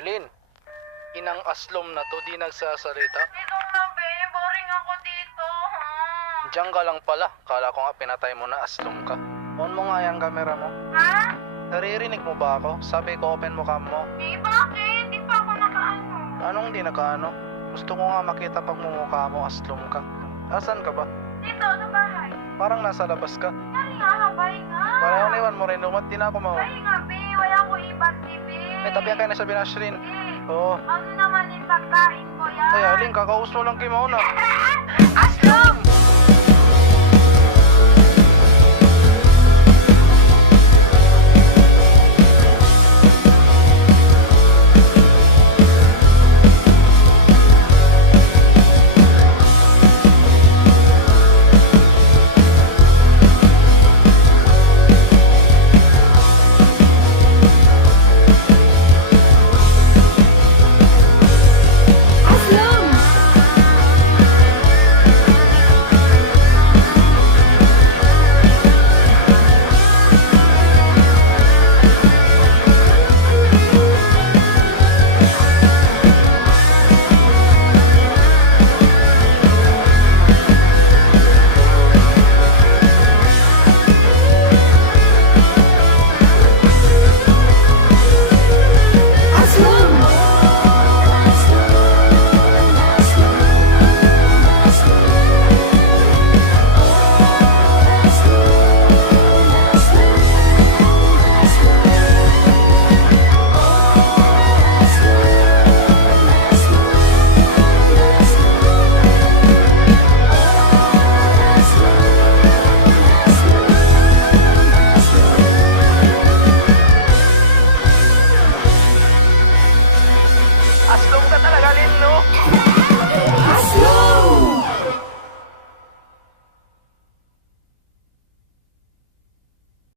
Arlene, inang aslom na to, di nagsasalita. Dito na, be. Boring ako dito, ha? Diyan ka lang pala. Kala ko nga pinatay mo na, aslom ka. On mo nga yung camera mo. Ha? Naririnig mo ba ako? Sabi ko open mo cam mo. Eh, bakit? Di pa ako nakaano. Anong di nakaano? Gusto ko nga makita pagmumukha mo, aslom ka. Asan ka ba? Dito, sa bahay. Parang nasa labas ka. Dali nga, habay nga. Pareho niwan mo rin, umat di na ako maon. Dali nga, be. Wala ko ibat, be. May tabihan kayo na sabi na Ashrin. Eh, Oo. ano naman yung pagkain ko yan? Ay, Arlene, kakaus mo lang kay Mauna. Aslom! Aslom ka talaga, Lin, no?